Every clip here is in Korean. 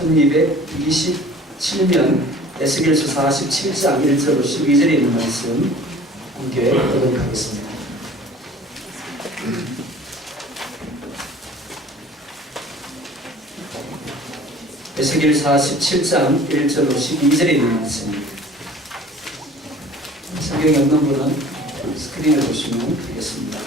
1227면 에스겔서 47장 1절로 12절에 있는 말씀 함께 보도록 하겠습니다. 에스겔 47장 1절로 12절에 있는 말씀입니다. 성경이 없는 분은 스크린을 보시면 되겠습니다.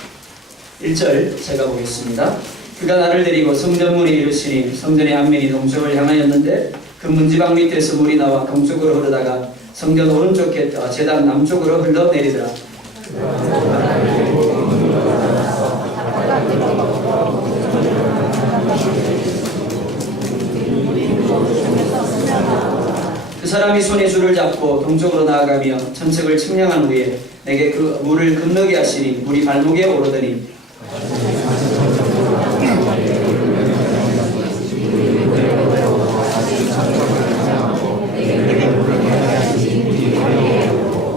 1절 제가 보겠습니다. 그가 나를 데리고 성전문에 이르시니 성전의 앞면이 동쪽을 향하였는데 그 문지방 밑에서 물이 나와 동쪽으로 흐르다가 성전 오른쪽 곁 제단 남쪽으로 흘러내리더라. 그 사람이 손에 줄을 잡고 동쪽으로 나아가며 천척을 측량한 후에 내게 그 물을 건너게 하시니 물이 발목에 오르더니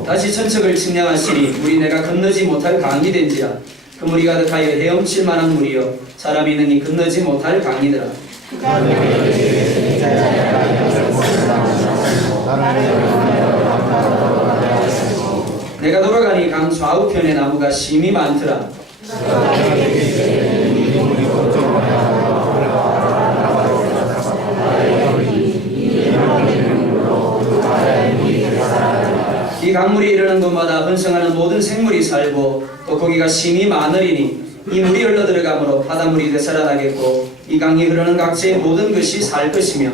다시 천척을 측량하시니 물이 내가 건너지 못할 강이 된지라. 그 물이 가득하여 헤엄칠 만한 물이요 사람이 능히 건너지 못할 강이더라. 내가 돌아가니 강 좌우편에 나무가 심이 많더라. 이 강물이 이르는 곳마다 번성하는 모든 생물이 살고 또 거기가 심이 많으리니 이 물이 흘러 들어가므로 바닷물이 되살아나겠고 이 강이 흐르는 각지의 모든 것이 살 것이며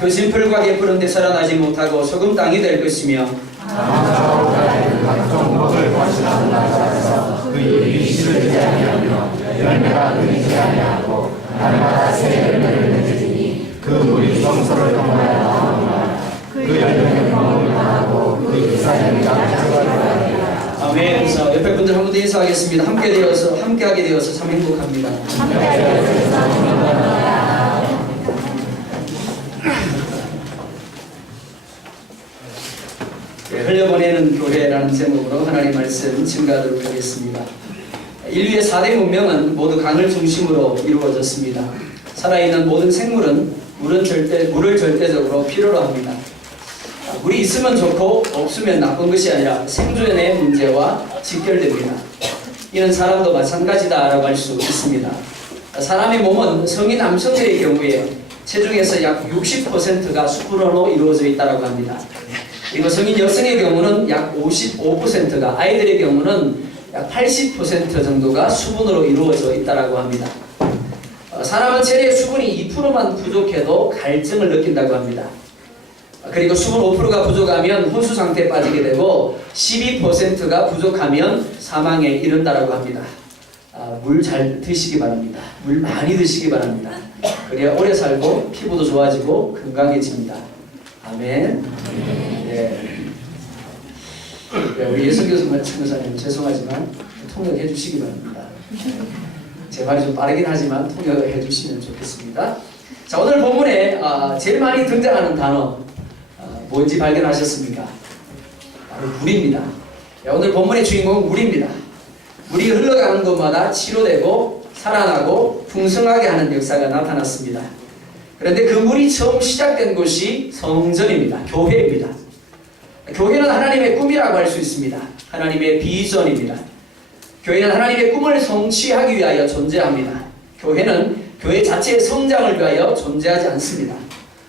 그 진풀과 개풀은 되살아나지 못하고 소금 땅이 될 것이며 각종 목을 과시하는 나라에서 그 잎이 시들지 아니하며 열매가 끊이지 아니하고 날마다 새 열매를 맺으니 그 물이 성소를 통하여 나오니라. 그 열매는 마음을 당하고 그 기사는 양쪽을 아멘. 그래서 옆에 분들 한 번 더 인사하겠습니다. 함께하게 되어서 참 행복합니다. 흘려보내는 교회라는 제목으로 하나님의 말씀 증거하도록 하겠습니다. 인류의 4대 문명은 모두 강을 중심으로 이루어졌습니다. 살아있는 모든 생물은 물을 절대적으로 필요로 합니다. 물이 있으면 좋고 없으면 나쁜 것이 아니라 생존의 문제와 직결됩니다. 이는 사람도 마찬가지다라고 할 수 있습니다. 사람의 몸은 성인 남성들의 경우에 체중에서 약 60%가 수분으로 이루어져 있다고 합니다. 그리고 성인 여성의 경우는 약 55%가, 아이들의 경우는 약 80% 정도가 수분으로 이루어져 있다고 합니다. 사람은 체내의 수분이 2%만 부족해도 갈증을 느낀다고 합니다. 그리고 수분 5%가 부족하면 혼수 상태에 빠지게 되고 12%가 부족하면 사망에 이른다고 합니다. 물 잘 드시기 바랍니다. 물 많이 드시기 바랍니다. 그래야 오래 살고 피부도 좋아지고 건강해집니다. 아멘. 네. 우리 예수교수 선교사님 죄송하지만 통역해 주시기 바랍니다. 제 말이 좀 빠르긴 하지만 통역해 주시면 좋겠습니다. 자, 오늘 본문에 제일 많이 등장하는 단어 뭔지 발견하셨습니까? 바로 물입니다. 오늘 본문의 주인공은 물입니다. 물이 흘러가는 곳마다 치료되고 살아나고 풍성하게 하는 역사가 나타났습니다. 그런데 그 물이 처음 시작된 곳이 성전입니다. 교회입니다. 교회는 하나님의 꿈이라고 할 수 있습니다. 하나님의 비전입니다. 교회는 하나님의 꿈을 성취하기 위하여 존재합니다. 교회는 교회 자체의 성장을 위하여 존재하지 않습니다.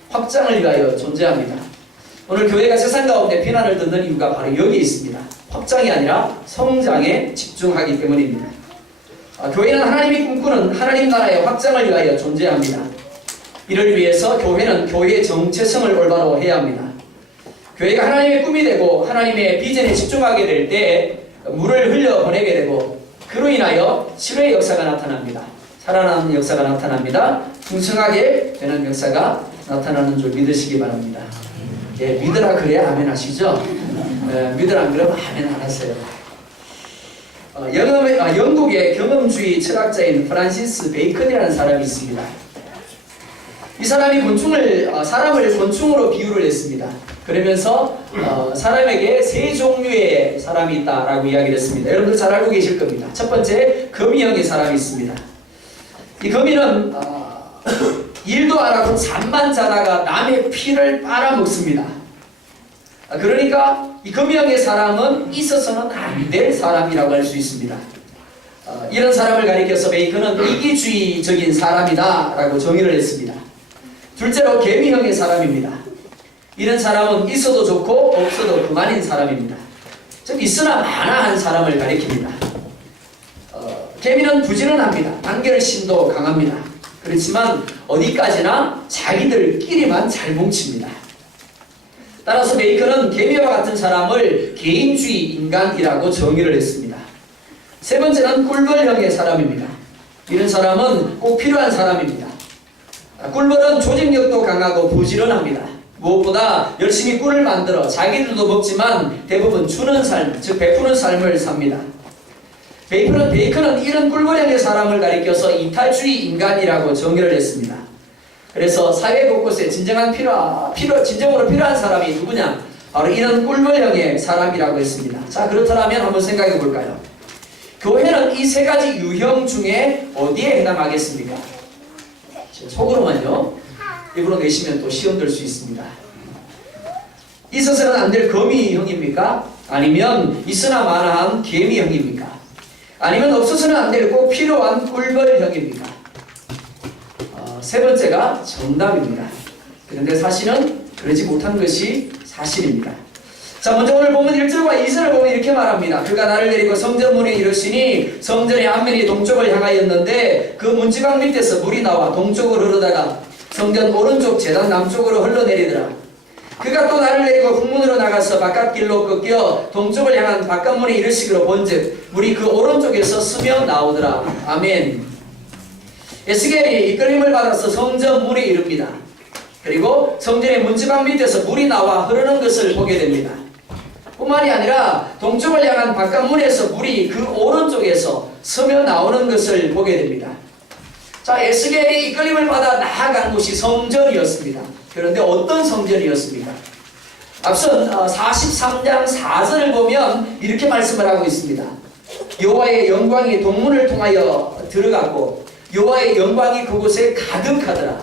확장을 위하여 존재합니다. 오늘 교회가 세상 가운데 비난을 듣는 이유가 바로 여기 있습니다. 확장이 아니라 성장에 집중하기 때문입니다. 교회는 하나님이 꿈꾸는 하나님 나라의 확장을 위하여 존재합니다. 이를 위해서 교회는 교회의 정체성을 올바로 해야 합니다. 교회가 하나님의 꿈이 되고 하나님의 비전에 집중하게 될 때 물을 흘려보내게 되고 그로 인하여 치료의 역사가 나타납니다. 살아나는 역사가 나타납니다. 풍성하게 되는 역사가 나타나는 줄 믿으시기 바랍니다. 예, 믿으라 그래야 아멘 하시죠? 믿으라 안 그러면 아멘 안 하세요. 영국의 경험주의 철학자인 프란시스 베이컨이라는 사람이 있습니다. 이 사람이 사람을 곤충으로 비유를 했습니다. 그러면서 사람에게 세 종류의 사람이 있다라고 이야기를 했습니다. 여러분들 잘 알고 계실 겁니다. 첫 번째, 거미형의 사람이 있습니다. 이 거미는 일도 안 하고 잠만 자다가 남의 피를 빨아먹습니다. 그러니까 이 거미형의 사람은 있어서는 안 될 사람이라고 할 수 있습니다. 이런 사람을 가리켜서 베이컨은 이기주의적인 사람이다 라고 정의를 했습니다. 둘째로 개미형의 사람입니다. 이런 사람은 있어도 좋고 없어도 그만인 사람입니다. 즉 있으나 마나한 사람을 가리킵니다. 개미는 부지런합니다. 단결심도 강합니다. 그렇지만 어디까지나 자기들끼리만 잘 뭉칩니다. 따라서 베이컨은 개미와 같은 사람을 개인주의 인간이라고 정의를 했습니다. 세 번째는 꿀벌형의 사람입니다. 이런 사람은 꼭 필요한 사람입니다. 꿀벌은 조직력도 강하고 부지런합니다. 무엇보다 열심히 꿀을 만들어 자기들도 먹지만 대부분 주는 삶, 즉 베푸는 삶을 삽니다. 베이컨은 이런 꿀벌형의 사람을 가리켜서 이탈주의 인간이라고 정의를 했습니다. 그래서 사회 곳곳에 진정으로 필요한 사람이 누구냐? 바로 이런 꿀벌형의 사람이라고 했습니다. 자, 그렇다면 한번 생각해 볼까요? 교회는 이 세 가지 유형 중에 어디에 해당하겠습니까? 속으로만요. 입으로 내시면 또 시험 들 수 있습니다. 있어서는 안 될 거미형입니까? 아니면 있으나 마나한 개미형입니까? 아니면 없어서는 안 될 꼭 필요한 꿀벌형입니까? 세 번째가 정답입니다. 그런데 사실은 그러지 못한 것이 사실입니다. 자, 먼저 오늘 본문 1절과 2절을 보면 이렇게 말합니다. 그가 나를 데리고 성전문에 이르시니 성전의 앞면이 동쪽을 향하였는데 그 문지방 밑에서 물이 나와 동쪽으로 흐르다가 성전 오른쪽 제단 남쪽으로 흘러내리더라. 그가 또 나를 데리고 북문으로 나가서 바깥길로 꺾여 동쪽을 향한 바깥문에 이르시기로 본즉 물이 그 오른쪽에서 스며 나오더라. 아멘. 에스겔이 이끌림을 받아서 성전 문에 이릅니다. 그리고 성전의 문지방 밑에서 물이 나와 흐르는 것을 보게 됩니다. 뿐만이 아니라 동쪽을 향한 바깥문에서 물이 그 오른쪽에서 스며 나오는 것을 보게 됩니다. 자, 에스겔이 이끌림을 받아 나아간 곳이 성전이었습니다. 그런데 어떤 성전이었습니까? 앞선 43장 4절을 보면 이렇게 말씀을 하고 있습니다. 여호와의 영광이 동문을 통하여 들어갔고 여호와의 영광이 그곳에 가득하더라.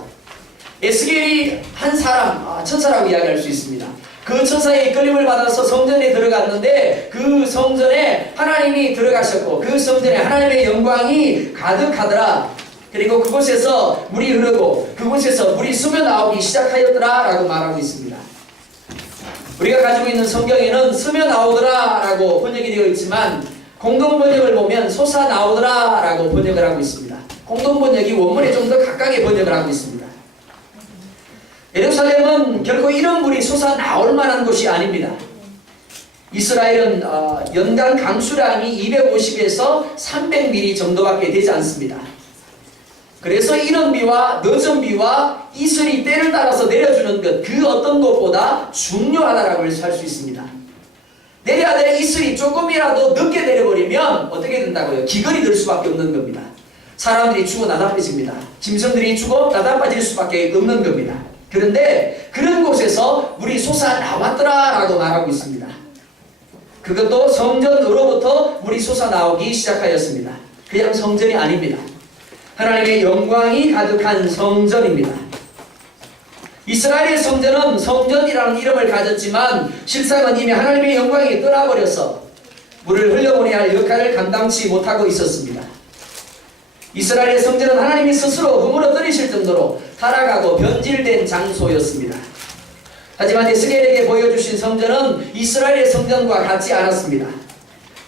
에스겔이 한 사람, 천사라고 이야기할 수 있습니다. 그 천사의 이끌림을 받아서 성전에 들어갔는데 그 성전에 하나님이 들어가셨고 그 성전에 하나님의 영광이 가득하더라. 그리고 그곳에서 물이 흐르고 그곳에서 물이 스며 나오기 시작하였더라 라고 말하고 있습니다. 우리가 가지고 있는 성경에는 스며 나오더라 라고 번역이 되어 있지만 공동번역을 보면 솟아 나오더라 라고 번역을 하고 있습니다. 공동번역이 원문에 좀 더 가깝게 번역을 하고 있습니다. 예루살렘은 결코 이런 물이 솟아 나올 만한 곳이 아닙니다. 이스라엘은 연간 강수량이 250에서 300mm 정도밖에 되지 않습니다. 그래서 이런 비와 늦은 비와 이슬이 때를 따라서 내려주는 것, 그 어떤 것보다 중요하다라고 할 수 있습니다. 내려야 될 이슬이 조금이라도 늦게 내려버리면 어떻게 된다고요? 기근이 될 수밖에 없는 겁니다. 사람들이 죽어 나답해집니다. 짐승들이 죽어 나답아질 수밖에 없는 겁니다. 그런데 그런 곳에서 물이 솟아 나왔더라 라고 말하고 있습니다. 그것도 성전으로부터 물이 솟아 나오기 시작하였습니다. 그냥 성전이 아닙니다. 하나님의 영광이 가득한 성전입니다. 이스라엘의 성전은 성전이라는 이름을 가졌지만 실상은 이미 하나님의 영광이 떠나버려서 물을 흘려보내야 할 역할을 감당치 못하고 있었습니다. 이스라엘의 성전은 하나님이 스스로 허물어뜨리실 정도로 타락하고 변질된 장소였습니다. 하지만 에스겔에게 보여주신 성전은 이스라엘의 성전과 같지 않았습니다.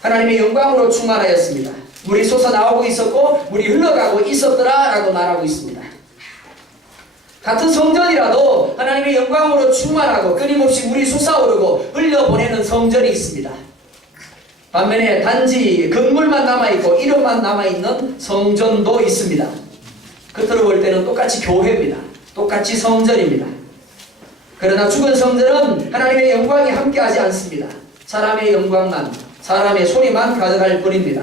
하나님의 영광으로 충만하였습니다. 물이 솟아나오고 있었고 물이 흘러가고 있었더라 라고 말하고 있습니다. 같은 성전이라도 하나님의 영광으로 충만하고 끊임없이 물이 솟아오르고 흘려보내는 성전이 있습니다. 반면에 단지 건물만 남아있고 이름만 남아있는 성전도 있습니다. 겉으로 볼 때는 똑같이 교회입니다. 똑같이 성전입니다. 그러나 죽은 성전은 하나님의 영광이 함께하지 않습니다. 사람의 영광만, 사람의 소리만 가득할 뿐입니다.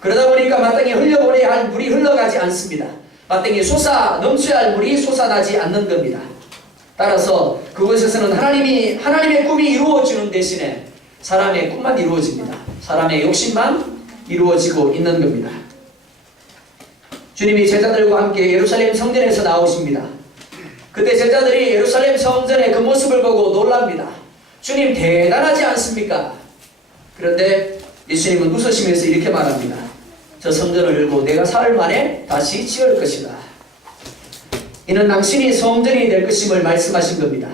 그러다 보니까 마땅히 흘려보내야 할 물이 흘러가지 않습니다. 마땅히 솟아 넘쳐야 할 물이 솟아나지 않는 겁니다. 따라서 그곳에서는 하나님의 꿈이 이루어지는 대신에 사람의 꿈만 이루어집니다. 사람의 욕심만 이루어지고 있는 겁니다. 주님이 제자들과 함께 예루살렘 성전에서 나오십니다. 그때 제자들이 예루살렘 성전의 그 모습을 보고 놀랍니다. 주님 대단하지 않습니까? 그런데 예수님은 웃으시면서 이렇게 말합니다. 저 성전을 열고 내가 사흘 만에 다시 지을 것이다. 이는 당신이 성전이 될 것임을 말씀하신 겁니다.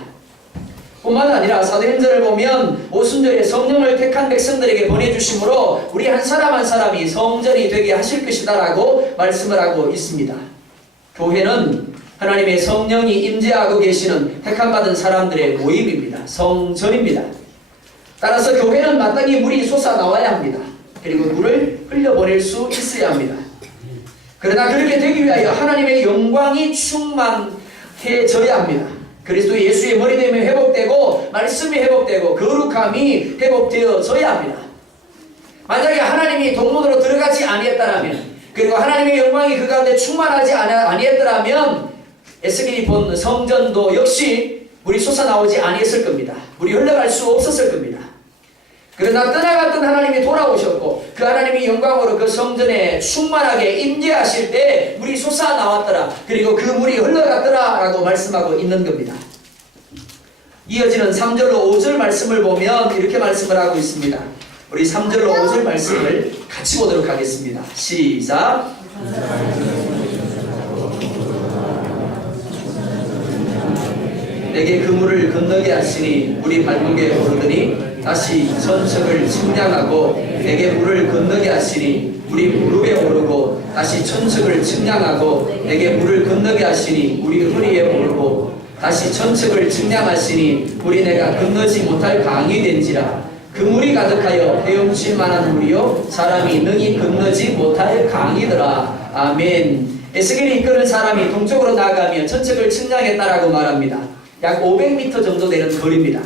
뿐만 아니라 사도행전을 보면 오순절에 성령을 택한 백성들에게 보내주심으로 우리 한 사람 한 사람이 성전이 되게 하실 것이다 라고 말씀을 하고 있습니다. 교회는 하나님의 성령이 임재하고 계시는 택함받은 사람들의 모임입니다. 성전입니다. 따라서 교회는 마땅히 물이 솟아나와야 합니다. 그리고 물을 흘려보낼 수 있어야 합니다. 그러나 그렇게 되기 위하여 하나님의 영광이 충만해져야 합니다. 그리스도 예수의 머리됨이 회복되고 말씀이 회복되고 거룩함이 회복되어져야 합니다. 만약에 하나님이 동문으로 들어가지 아니했다라면, 그리고 하나님의 영광이 그 가운데 충만하지 아니했더라면 에스겔이 본 성전도 역시 물이 솟아나오지 아니했을 겁니다. 물이 흘러갈 수 없었을 겁니다. 그러나 떠나갔던 하나님이 돌아오셨고 그 하나님이 영광으로 그 성전에 충만하게 임재하실 때 물이 솟아나왔더라. 그리고 그 물이 흘러갔더라 라고 말씀하고 있는 겁니다. 이어지는 3절로 5절 말씀을 보면 이렇게 말씀을 하고 있습니다. 우리 3절로 5절 말씀을 같이 보도록 하겠습니다. 시작. 내게 그물을 건너게 하시니 물이 발목에 오르더니 다시 천척을 측량하고 내게 물을 건너게 하시니 물이 무릎에 오르고 다시 천척을 측량하고 내게 물을 건너게 하시니 물이 허리에 오르고 다시 천척을 측량하시니 물이 내가 건너지 못할 강이 된지라. 그 물이 가득하여 헤엄칠 만한 물이요 사람이 능히 건너지 못할 강이더라. 아멘. 에스겔이 이끄는 사람이 동쪽으로 나아가며 천척을 측량했다라고 말합니다. 약 500m 정도 되는 거리입니다.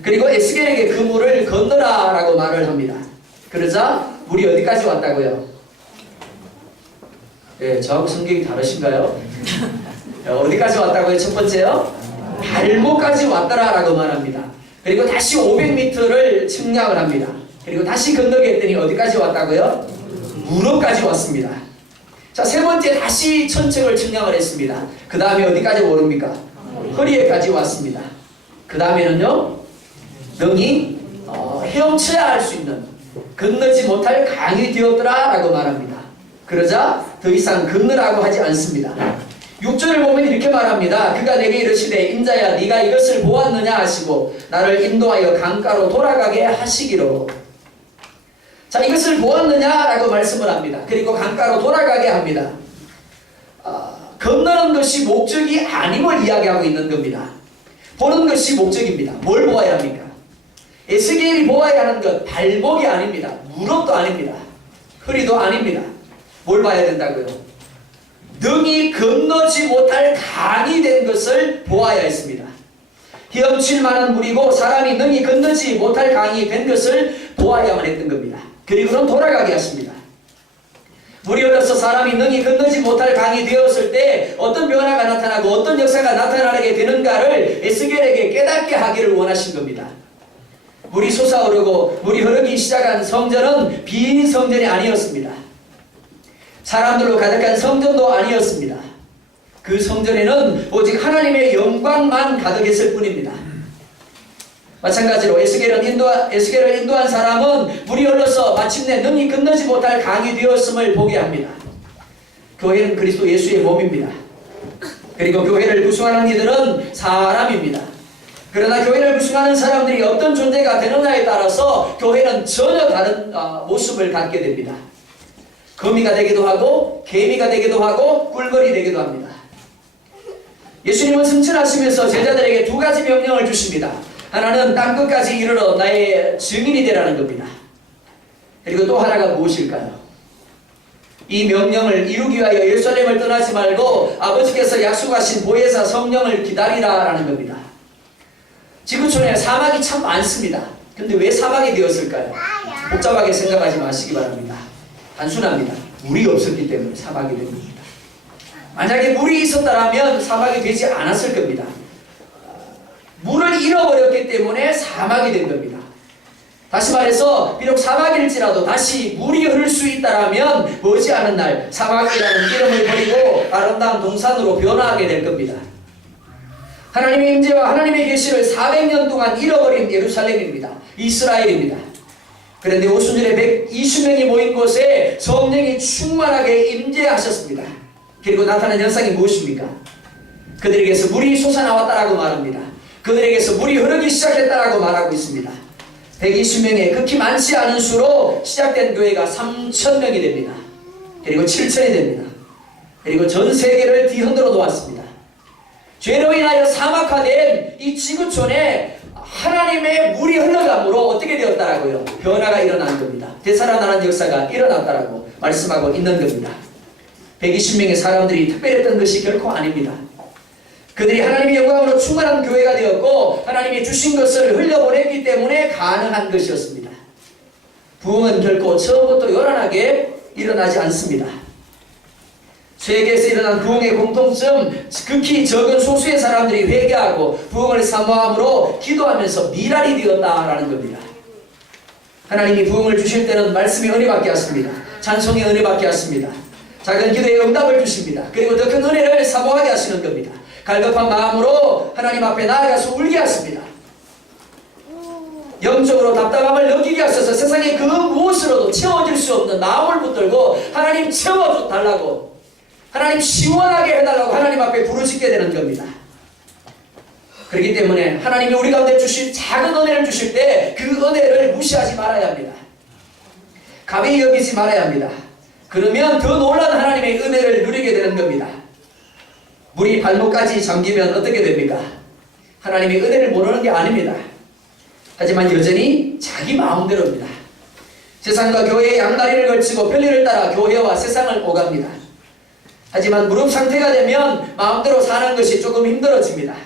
그리고 에스겔에게 그 물을 건너라 라고 말을 합니다. 그러자 물이 어디까지 왔다고요? 네, 저하고 성격이 다르신가요? 어디까지 왔다고요? 첫 번째요? 발목까지 왔더라 라고 말합니다. 그리고 다시 500m를 측량을 합니다. 그리고 다시 건너게 했더니 어디까지 왔다고요? 무릎까지 왔습니다. 자, 세 번째 다시 천척을 측량을 했습니다. 그 다음에 어디까지 오릅니까? 허리에까지 왔습니다. 그 다음에는요, 능히 헤엄쳐야 할 수 있는 건너지 못할 강이 되었더라 라고 말합니다. 그러자 더 이상 건너라고 하지 않습니다. 6절을 보면 이렇게 말합니다. 그가 내게 이르시되 인자야 네가 이것을 보았느냐 하시고 나를 인도하여 강가로 돌아가게 하시기로. 자, 이것을 보았느냐 라고 말씀을 합니다. 그리고 강가로 돌아가게 합니다. 건너는 것이 목적이 아님을 이야기하고 있는 겁니다. 보는 것이 목적입니다. 뭘 보아야 합니까? 에스겔이 보아야 하는 것 발목이 아닙니다. 무릎도 아닙니다. 허리도 아닙니다. 뭘 봐야 된다고요? 능히 건너지 못할 강이 된 것을 보아야 했습니다. 헤엄칠 만한 물이고 사람이 능히 건너지 못할 강이 된 것을 보아야만 했던 겁니다. 그리고는 돌아가게 하십니다. 물이 흘러서 사람이 능히 건너지 못할 강이 되었을 때 어떤 변화가 나타나고 어떤 역사가 나타나게 되는가를 에스겔에게 깨닫게 하기를 원하신 겁니다. 물이 솟아오르고 물이 흐르기 시작한 성전은 빈 성전이 아니었습니다. 사람들로 가득한 성전도 아니었습니다. 그 성전에는 오직 하나님의 영광만 가득했을 뿐입니다. 마찬가지로 에스겔을 인도한 사람은 물이 흘러서 마침내 능히 건너지 못할 강이 되었음을 보게 합니다. 교회는 그리스도 예수의 몸입니다. 그리고 교회를 구성하는 이들은 사람입니다. 그러나 교회를 구성하는 사람들이 어떤 존재가 되느냐에 따라서 교회는 전혀 다른 모습을 갖게 됩니다. 거미가 되기도 하고 개미가 되기도 하고 꿀벌이 되기도 합니다. 예수님은 승천하시면서 제자들에게 두 가지 명령을 주십니다. 하나는 땅끝까지 이르러 나의 증인이 되라는 겁니다. 그리고 또 하나가 무엇일까요? 이 명령을 이루기 위하여 예루살렘을 떠나지 말고 아버지께서 약속하신 보혜사 성령을 기다리라라는 겁니다. 지구촌에 사막이 참 많습니다. 근데 왜 사막이 되었을까요? 복잡하게 생각하지 마시기 바랍니다. 단순합니다. 물이 없었기 때문에 사막이 된 겁니다. 만약에 물이 있었다면 사막이 되지 않았을 겁니다. 물을 잃어버렸기 때문에 사막이 된 겁니다. 다시 말해서 비록 사막일지라도 다시 물이 흐를 수 있다면 머지않은 날 사막이라는 이름을 버리고 아름다운 동산으로 변화하게 될 겁니다. 하나님의 임재와 하나님의 계시를 400년 동안 잃어버린 예루살렘입니다. 이스라엘입니다. 그런데 오순절에 120명이 모인 곳에 성령이 충만하게 임재하셨습니다. 그리고 나타난 현상이 무엇입니까? 그들에게서 물이 솟아나왔다라고 말합니다. 그들에게서 물이 흐르기 시작했다라고 말하고 있습니다. 120명의 극히 많지 않은 수로 시작된 교회가 3,000명이 됩니다. 그리고 7,000이 됩니다. 그리고 전 세계를 뒤흔들어 놓았습니다. 죄로 인하여 사막화된 이 지구촌에 하나님의 물이 흘러감으로 어떻게 되었다라고요? 변화가 일어난 겁니다. 되살아나는 역사가 일어났다라고 말씀하고 있는 겁니다. 120명의 사람들이 특별했던 것이 결코 아닙니다. 그들이 하나님의 영광으로 충만한 교회가 되었고 하나님이 주신 것을 흘려보냈기 때문에 가능한 것이었습니다. 부흥은 결코 처음부터 요란하게 일어나지 않습니다. 세계에서 일어난 부흥의 공통점, 극히 적은 소수의 사람들이 회개하고 부흥을 사모함으로 기도하면서 미랄이 되었다라는 겁니다. 하나님이 부흥을 주실 때는 말씀의 은혜밖에 없습니다. 찬송의 은혜밖에 없습니다. 작은 기도에 응답을 주십니다. 그리고 더 큰 은혜를 사모하게 하시는 겁니다. 갈급한 마음으로 하나님 앞에 나아가서 울게 하십니다. 영적으로 답답함을 느끼게 하셔서 세상의 그 무엇으로도 채워질 수 없는 마음을 붙들고 하나님 채워달라고, 하나님 시원하게 해달라고 하나님 앞에 부르짖게 되는 겁니다. 그렇기 때문에 하나님이 우리 가운데 주신 작은 은혜를 주실 때 그 은혜를 무시하지 말아야 합니다. 가벼이 여기지 말아야 합니다. 그러면 더 놀라운 하나님의 은혜를 누리게 되는 겁니다. 물이 발목까지 잠기면 어떻게 됩니까? 하나님의 은혜를 모르는 게 아닙니다. 하지만 여전히 자기 마음대로입니다. 세상과 교회의 양다리를 걸치고 편리를 따라 교회와 세상을 오갑니다. 하지만 무릎 상태가 되면 마음대로 사는 것이 조금 힘들어집니다.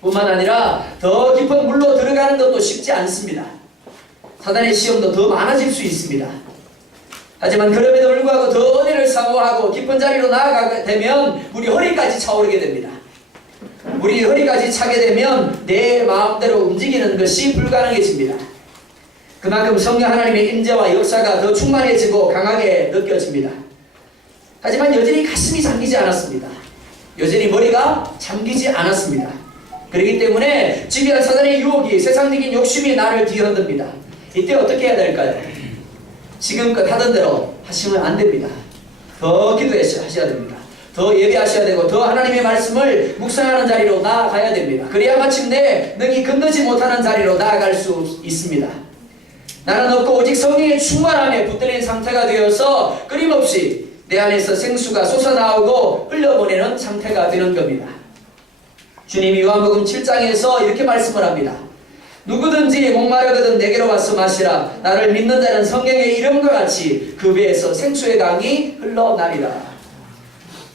뿐만 아니라 더 깊은 물로 들어가는 것도 쉽지 않습니다. 사단의 시험도 더 많아질 수 있습니다. 하지만 그럼에도 불구하고 더 은혜를 사모하고 깊은 자리로 나아가게 되면 우리 허리까지 차오르게 됩니다. 우리 허리까지 차게 되면 내 마음대로 움직이는 것이 불가능해집니다. 그만큼 성령 하나님의 임재와 역사가 더 충만해지고 강하게 느껴집니다. 하지만 여전히 가슴이 잠기지 않았습니다. 여전히 머리가 잠기지 않았습니다. 그렇기 때문에 지배한 사단의 유혹이, 세상적인 욕심이 나를 뒤흔듭니다. 이때 어떻게 해야 될까요? 지금껏 하던 대로 하시면 안 됩니다. 더 기도하셔야 됩니다. 더 예배하셔야 되고 더 하나님의 말씀을 묵상하는 자리로 나아가야 됩니다. 그래야 마침내 능히 건너지 못하는 자리로 나아갈 수 있습니다. 나는 없고 오직 성령의 충만함에 붙들린 상태가 되어서 끊임없이 내 안에서 생수가 솟아나오고 흘려보내는 상태가 되는 겁니다. 주님이 요한복음 7장에서 이렇게 말씀을 합니다. 누구든지 목마르거든 내게로 와서 마시라. 나를 믿는 자는 성경의 이름과 같이 그 배에서 생수의 강이 흘러나리라.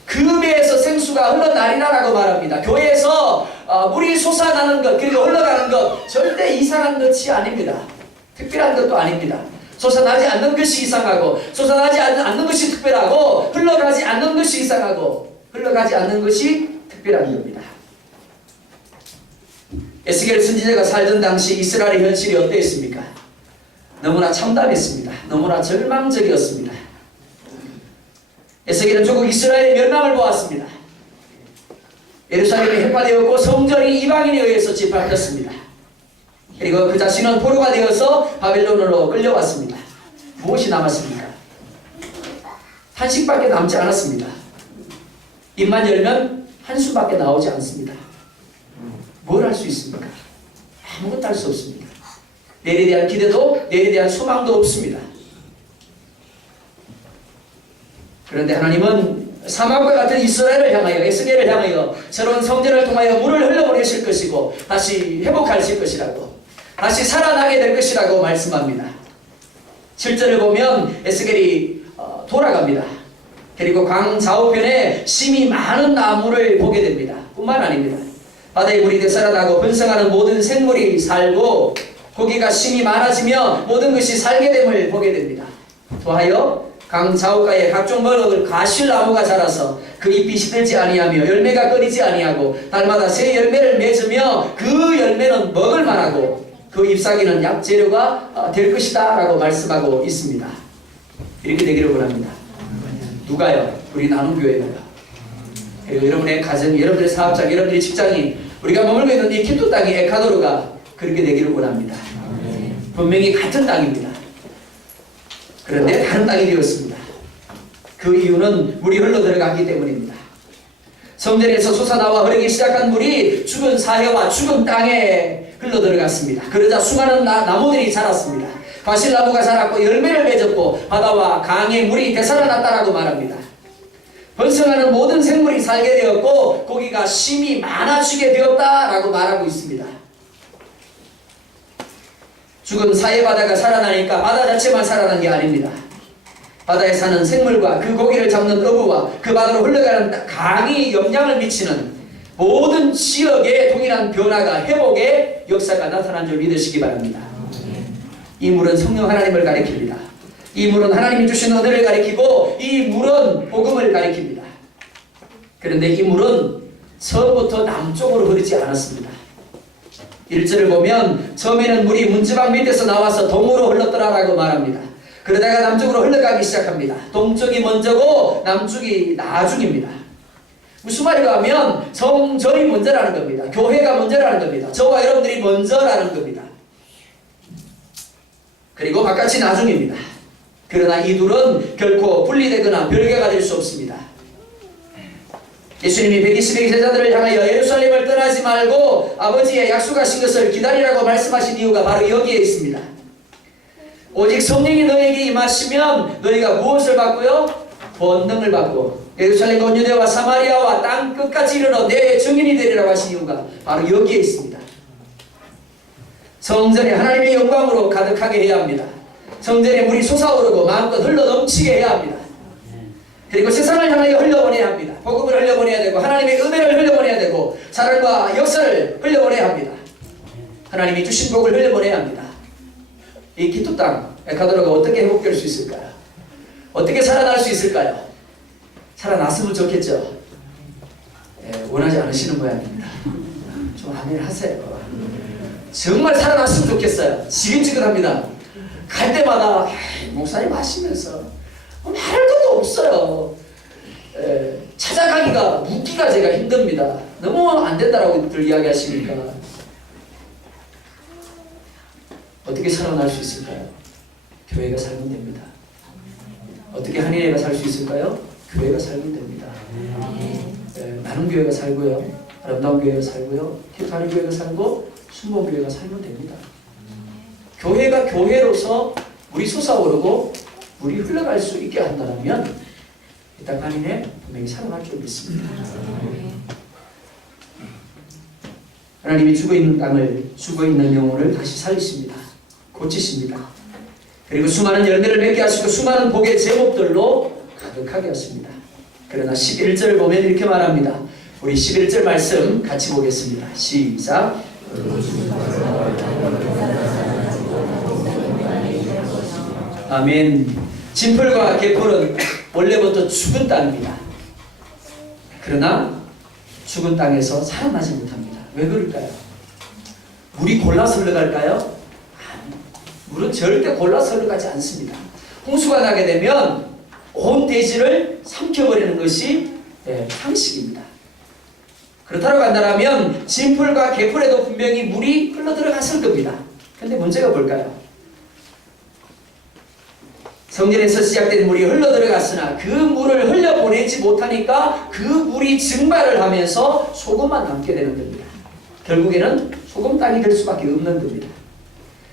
그 배에서 생수가 흘러나리라라고 말합니다. 교회에서 물이 솟아나는 것, 그리고 흘러가는 것 절대 이상한 것이 아닙니다. 특별한 것도 아닙니다. 솟아나지 않는 것이 이상하고 솟아나지 않는 것이 특별하고 흘러가지 않는 것이 이상하고 흘러가지 않는 것이 특별한 겁니다. 에스겔 선지자가 살던 당시 이스라엘의 현실이 어떠했습니까? 너무나 참담했습니다. 너무나 절망적이었습니다. 에스겔은 조국 이스라엘의 멸망을 보았습니다. 예루살렘이 해파되었고 성전이 이방인에 의해서 짓밟혔습니다. 그리고 그 자신은 포로가 되어서 바벨론으로 끌려왔습니다. 무엇이 남았습니까? 한식밖에 남지 않았습니다. 입만 열면 한숨밖에 나오지 않습니다. 뭘 할 수 있습니까? 아무것도 할 수 없습니다. 내일에 대한 기대도, 내일에 대한 소망도 없습니다. 그런데 하나님은 사막과 같은 이스라엘을 향하여, 에스겔을 향하여 새로운 성전을 통하여 물을 흘려보내실 것이고 다시 회복하실 것이라고, 다시 살아나게 될 것이라고 말씀합니다. 7절을 보면 에스겔이 돌아갑니다. 그리고 강 좌우편에 심이 많은 나무를 보게 됩니다. 뿐만 아닙니다. 바다의 물이 되살아나고 번성하는 모든 생물이 살고 고기가 심이 많아지며 모든 것이 살게 됨을 보게 됩니다. 더하여 강 좌우가에 각종 먹을 가실나무가 자라서 그 잎이 시들지 아니하며 열매가 끊이지 아니하고 달마다 새 열매를 맺으며 그 열매는 먹을 만하고 그 잎사귀는 약재료가 될 것이다 라고 말씀하고 있습니다. 이렇게 되기를 원합니다. 누가요? 우리 나눔교회가요. 그리고 여러분의 가정, 여러분의 사업장, 여러분의 직장이 우리가 머물고 있는 이 퀴토 땅이 에콰도르가 그렇게 되기를 원합니다. 분명히 같은 땅입니다. 그런데 다른 땅이 되었습니다. 그 이유는 물이 흘러들어가기 때문입니다. 성전에서 솟아나와 흐르기 시작한 물이 죽은 사해와 죽은 땅에 흘러들어갔습니다. 그러자 수많은 나무들이 자랐습니다. 과실나무가 자랐고 열매를 맺었고 바다와 강의 물이 되살아났다라고 말합니다. 번성하는 모든 생물이 살게 되었고 고기가 심히 많아지게 되었다라고 말하고 있습니다. 죽은 사해 바다가 살아나니까 바다 자체만 살아난 게 아닙니다. 바다에 사는 생물과 그 고기를 잡는 어부와 그 바다로 흘러가는 강이 영향을 미치는 모든 지역에 동일한 변화가 회복의 역사가 나타난 줄 믿으시기 바랍니다. 이 물은 성령 하나님을 가리킵니다. 이 물은 하나님이 주신 은혜를 가리키고 이 물은 복음을 가리킵니다. 그런데 이 물은 처음부터 남쪽으로 흐르지 않았습니다. 1절을 보면 처음에는 물이 문지방 밑에서 나와서 동으로 흘렀더라라고 말합니다. 그러다가 남쪽으로 흘러가기 시작합니다. 동쪽이 먼저고 남쪽이 나중입니다. 무슨 말인가 하면 성전이 먼저라는 겁니다. 교회가 먼저라는 겁니다. 저와 여러분들이 먼저라는 겁니다. 그리고 바깥이 나중입니다. 그러나 이 둘은 결코 분리되거나 별개가 될 수 없습니다. 예수님이 120명의 제자들을 향하여 예루살렘을 떠나지 말고 아버지의 약속하신 것을 기다리라고 말씀하신 이유가 바로 여기에 있습니다. 오직 성령이 너에게 임하시면 너희가 무엇을 받고요? 권능을 받고 예루살렘과 온 유대와 사마리아와 땅 끝까지 이르러 내 증인이 되리라고 하신 이유가 바로 여기에 있습니다. 성전에 하나님의 영광으로 가득하게 해야 합니다. 성전에 물이 솟아오르고 마음껏 흘러넘치게 해야 합니다. 그리고 세상을 향하여 흘려보내야 합니다. 복음을 흘려보내야 되고 하나님의 은혜를 흘려보내야 되고 사랑과 역사를 흘려보내야 합니다. 하나님이 주신 복을 흘려보내야 합니다. 이 퀴토 땅 에콰도르가 어떻게 회복될 수 있을까요? 어떻게 살아날 수 있을까요? 살아났으면 좋겠죠. 원하지 않으시는 모양입니다. 좀 아멘 하세요. 정말 살아났으면 좋겠어요. 지긋지긋합니다. 갈 때마다 목사님 하시면서 말할 것도 없어요. 찾아가기가 묻기가 제가 힘듭니다. 너무 안 된다라고들 이야기하시니까 어떻게 살아날 수 있을까요? 교회가 살면 됩니다. 어떻게 한인회가 살 수 있을까요? 교회가 살면 됩니다. 많은 교회가 살고요, 아름다운 교회가 살고요, 기억하는 교회가 살고 순복음 교회가 살면 됩니다. 교회가 교회로서 물이 솟아오르고 물이 흘러갈 수 있게 한다면 이 땅 한인회 분명히 살아날 줄 믿습니다. 하나님이 죽어있는 땅을, 죽어있는 영혼을 다시 살리십니다. 고치십니다. 그리고 수많은 열매를 맺게 하시고 수많은 복의 제목들로 가득하게 하십니다. 그러나 11절 보면 이렇게 말합니다. 우리 11절 말씀 같이 보겠습니다. 시작. 아멘. 진풀과 개풀은 원래부터 죽은 땅입니다. 그러나 죽은 땅에서 살아나지 못합니다. 왜 그럴까요? 물이 골라서 흘러갈까요? 물은 절대 골라서 흘러가지 않습니다. 홍수가 나게 되면 온 대지를 삼켜버리는 것이 상식입니다. 그렇다고 한다면 진풀과 개풀에도 분명히 물이 흘러들어갔을 겁니다. 그런데 문제가 뭘까요? 성전에서 시작된 물이 흘러들어갔으나 그 물을 흘려보내지 못하니까 그 물이 증발을 하면서 소금만 남게 되는 겁니다. 결국에는 소금 땅이 될 수밖에 없는 겁니다.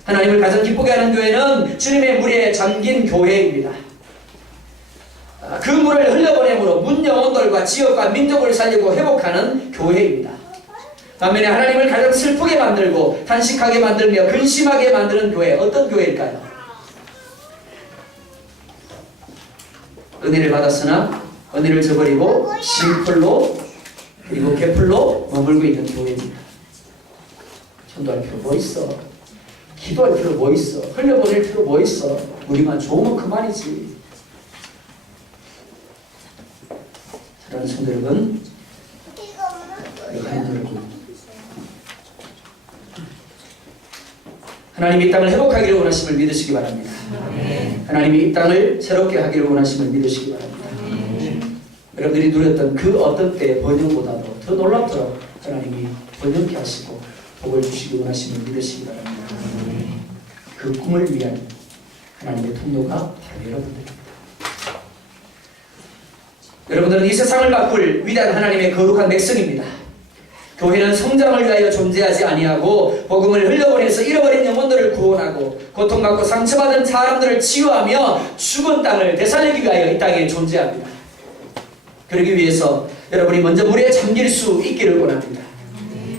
하나님을 가장 기쁘게 하는 교회는 주님의 물에 잠긴 교회입니다. 그 물을 흘려보내므로 문 영혼들과 지역과 민족을 살리고 회복하는 교회입니다. 반면에 하나님을 가장 슬프게 만들고 탄식하게 만들며 근심하게 만드는 교회, 어떤 교회일까요? 은혜를 받았으나 은혜를 저버리고 진풀로 그리고 개풀로 머물고 있는 교회입니다. 전도할 필요 뭐 있어? 기도할 필요 뭐 있어? 흘려보낼 필요 뭐 있어? 우리만 좋으면 그만이지. 사랑하는 성도 여러분, 가족 여러분, 하나님이 이 땅을 회복하기를 원하심을 믿으시기 바랍니다. 하나님이 이 땅을 새롭게 하기를 원하심을 믿으시기 바랍니다. 여러분들이 누렸던 그 어떤 때의 번영보다도 더 놀랍도록 하나님이 번영케 하시고 복을 주시기 원하심을 믿으시기 바랍니다. 그 꿈을 위한 하나님의 통로가 바로 여러분들입니다. 여러분들은 이 세상을 바꿀 위대한 하나님의 거룩한 백성입니다. 교회는 성장을 위하여 존재하지 아니하고 복음을 흘려보내서 잃어버린 영혼들을 구원하고 고통받고 상처받은 사람들을 치유하며 죽은 땅을 되살리기 위하여 이 땅에 존재합니다. 그러기 위해서 여러분이 먼저 물에 잠길 수 있기를 원합니다.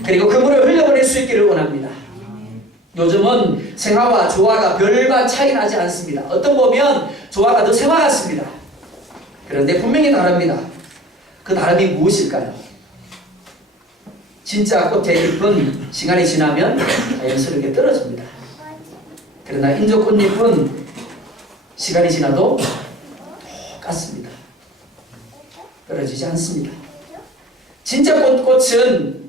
그리고 그 물을 흘려보낼 수 있기를 원합니다. 요즘은 생화와 조화가 별반 차이 나지 않습니다. 어떤 보면 조화가 더 생화 같습니다. 그런데 분명히 다릅니다. 그 다름이 무엇일까요? 진짜 꽃의 잎은 시간이 지나면 자연스럽게 떨어집니다. 그러나 인조 꽃잎은 시간이 지나도 똑같습니다. 떨어지지 않습니다. 진짜 꽃은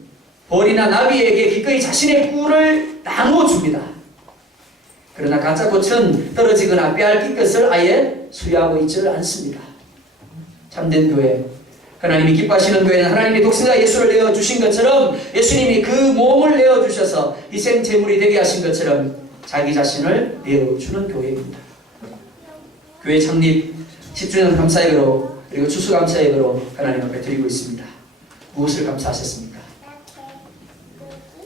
벌이나 나비에게 기꺼이 자신의 꿀을 나누어줍니다. 그러나 가짜 꽃은 떨어지거나 빼앗길 것을 아예 수여하고 있지를 않습니다. 참된 교회, 하나님이 기뻐하시는 교회는 하나님이 독생자 예수를 내어주신 것처럼 예수님이 그 몸을 내어주셔서 희생제물이 되게 하신 것처럼 자기 자신을 내어주는 교회입니다. 교회 창립 10주년 감사예배로 그리고 추수감사예배로 하나님 앞에 드리고 있습니다. 무엇을 감사하셨습니까?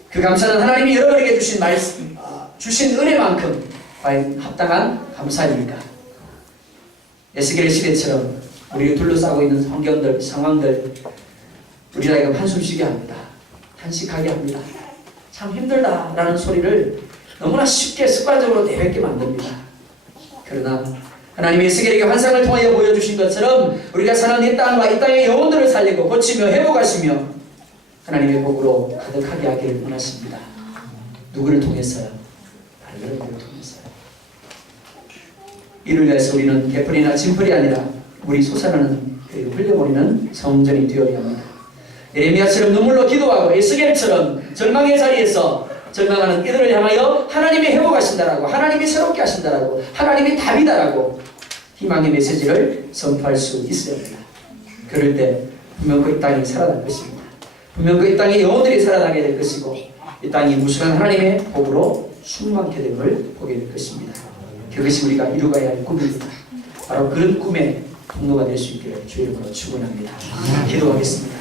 그 감사는 하나님이 여러분에게 주신 말씀, 주신 은혜만큼 과연 합당한 감사입니까? 에스겔 시대처럼 우리를 둘러싸고 있는 환경들, 상황들 우리가 지금 한숨 쉬게 합니다. 탄식하게 합니다. 참 힘들다라는 소리를 너무나 쉽게 습관적으로 내뱉게 만듭니다. 그러나 하나님이 에스겔에게 환상을 통하여 보여주신 것처럼 우리가 사는 이 땅과 이 땅의 영혼들을 살리고 고치며 회복하시며 하나님의 복으로 가득하게 하기를 원하십니다. 누구를 통해서요? 바로 여러분을 통해서요. 이를 위해서 우리는 개풀이나 진풀이 아니라 물이 솟아나는 그리고 흘려버리는 성전이 되어야 합니다. 예레미야처럼 눈물로 기도하고 에스겔처럼 절망의 자리에서 절망하는 이들을 향하여 하나님이 회복하신다라고, 하나님이 새롭게 하신다라고, 하나님이 답이다라고 희망의 메시지를 선포할 수 있어야 합니다. 그럴 때 분명 그 땅이 살아날 것입니다. 분명 그 땅의 영혼들이 살아나게 될 것이고 이 땅이 무수한 하나님의 복으로 충만케 됨을 보게 될 것입니다. 그것이 우리가 이루어가야 할 꿈입니다. 바로 그런 꿈의 통로가 될 수 있기를 주의 이름으로 축원합니다. 기도하겠습니다.